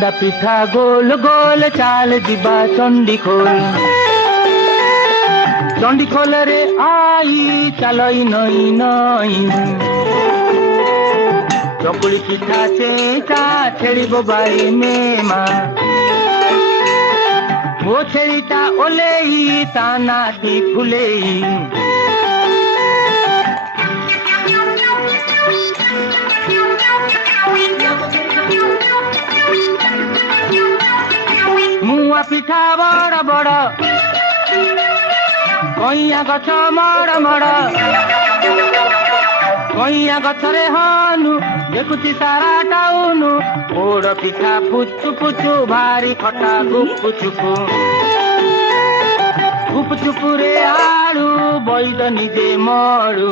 मंदा पिठा गोल गोल चाल दिबा चंडीखोल चंडीखोल रे आई चलई नई नई चकुली पिठा चेचा छेड़िबो बाई मेमा वो छेड़ीटा ओलेई ता नाटी फुलेई मुआ पिठा बड़ बड़ कइया गछ मड़ मड़ कइया गछरे हनु देखुची सारा टाउनु पोड़ पिठा पुचु पुचु भारी खटा गुपु चुपु गुपु चुपु रे आलू बैद निजे मड़ू